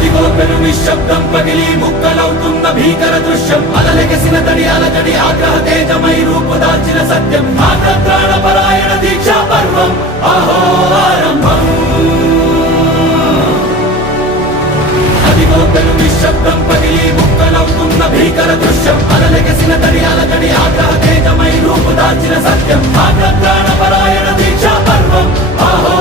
అదిగో పెను నిశ్శబ్దం పగిలి ముక్కలవుతున్న భీకర దృశ్యం అలలెగసిన తడి అలజడి ఆగ్రహ తేజమై రూపుదాల్చిన సత్యం ఆగ్రత్రాణపరాయణ దీక్షా పర్వం అహో ఆరంభం అదిగో పెను నిశ్శబ్దం పగిలి ముక్కలవుతున్న భీకర దృశ్యం అలలెగసిన తడి అలజడి ఆగ్రహ తేజమై రూపుదాల్చిన సత్యం ఆగ్రత్రాణపరాయణ దీక్షా పర్వం అహో